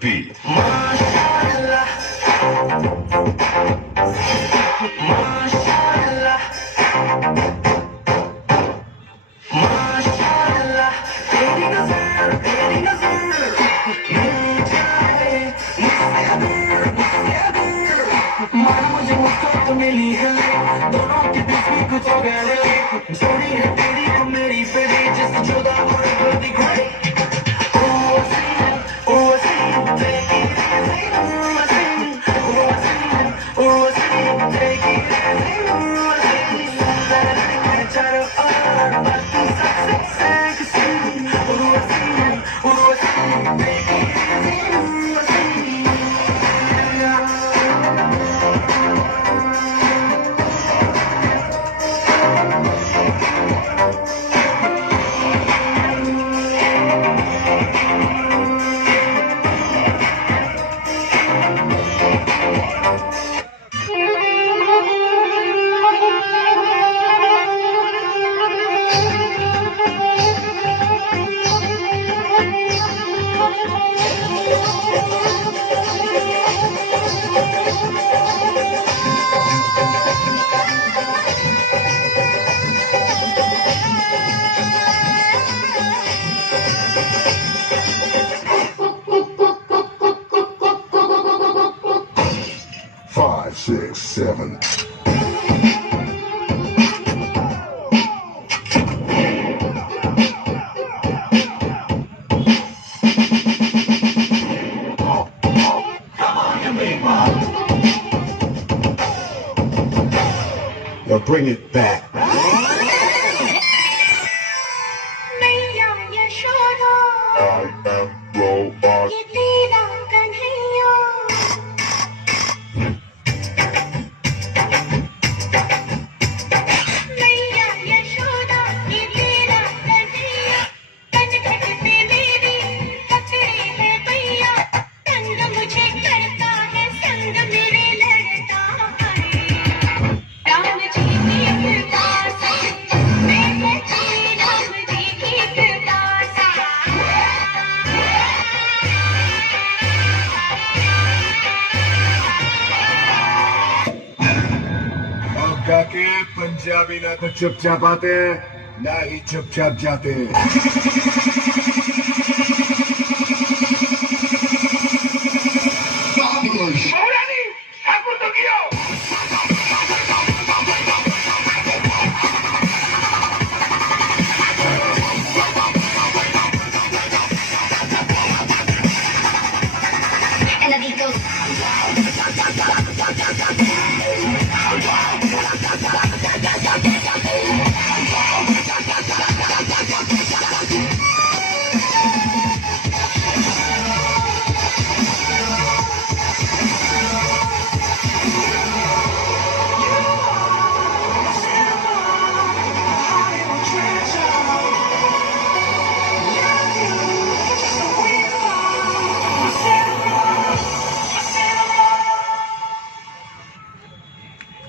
beat. Mashallah. Mashallah. Mashallah. तेरी नजर मिल जाए मुझसे अगर मानो मुझे मुफ्त मिली है दोनों के बीच में कुछ हो गया है जोड़ी है तेरी को मेरी बेबी जिस जुदा और बड़ी घड़ी Five, six, seven. Now bring it back. I am robot. काके पंजाबी ना तो चुपचाप आते ना ही चुपचाप जाते And the beat goes.